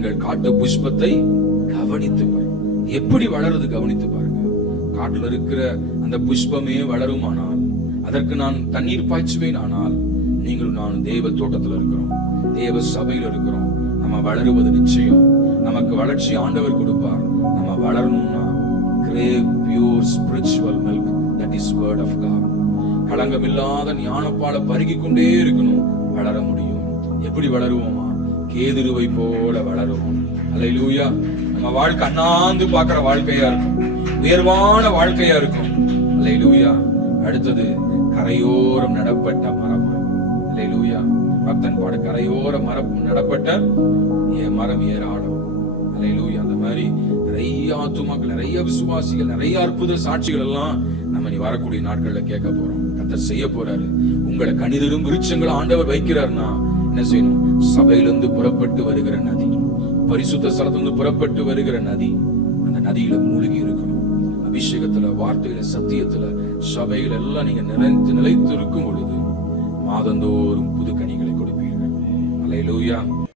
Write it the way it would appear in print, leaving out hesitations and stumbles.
நீங்கள் காட்டு புஷ்பத்தை கவனித்து பாருங்க. எப்படி வளருது கவனித்து பாருங்க. காட்டுல இருக்கிற அந்த புஷ்பமே வளருமானால், அதற்கு நான் தண்ணீர் பாய்ச்சுவேன். ஆனால் நீங்களும் நானும் தேவ தோட்டத்தில் இருக்கிறோம், தேவ சபையில் இருக்கிறோம். நம்ம வளருவது நிச்சயம். நமக்கு வளர்ச்சி ஆண்டவர் கொடுப்பார். நம்ம வளரணும்னா crave pure spiritual milk, that is word of God. களங்கமில்லாத ஞானப்பாலை பருகிக் கொண்டே இருக்கணும், வளர முடியும். எப்படி வளருவோமா? கேதுருவை போல வளருவோம். அல்லேலூயா. நம்ம வாழ்க்கை அண்ணாந்து பார்க்கிற வாழ்க்கையா இருக்கும், உயர்வான வாழ்க்கையா இருக்கும். அல்லேலூயா. அடுத்தது கரையோரம் நடப்பட்ட மரமா. அல்லேலூயா. பக்தன் பாடு, கரையோர மரம் நடப்பட்ட மரம் ஏராளம். அல்லேலூயா. அந்த மாதிரி நிறைய ஆத்துமாக்கள், நிறைய விசுவாசிகள், நிறைய அற்புத சாட்சிகள் எல்லாம் நம்ம நீ வரக்கூடிய நாட்கள்ல கேட்க போறோம். கர்த்தர் செய்ய போறாரு. உங்களை கனிதரும் விருட்சங்களை ஆண்டவர் வைக்கிறார்னா என்ன செய்யணும்? சபையிலிருந்து புறப்பட்டு வருகிற நதி, பரிசுத்த ஸ்தலத்திலிருந்து புறப்பட்டு வருகிற நதி, அந்த நதியில மூழ்கி இருக்கணும். அபிஷேகத்துல, வார்த்தையில, சத்தியத்துல, சபையில எல்லாம் நீங்க நிலைத்து இருக்கும் பொழுது மாதந்தோறும் புது கனிகளை கொடுப்பீர்கள். அல்லேலூயா.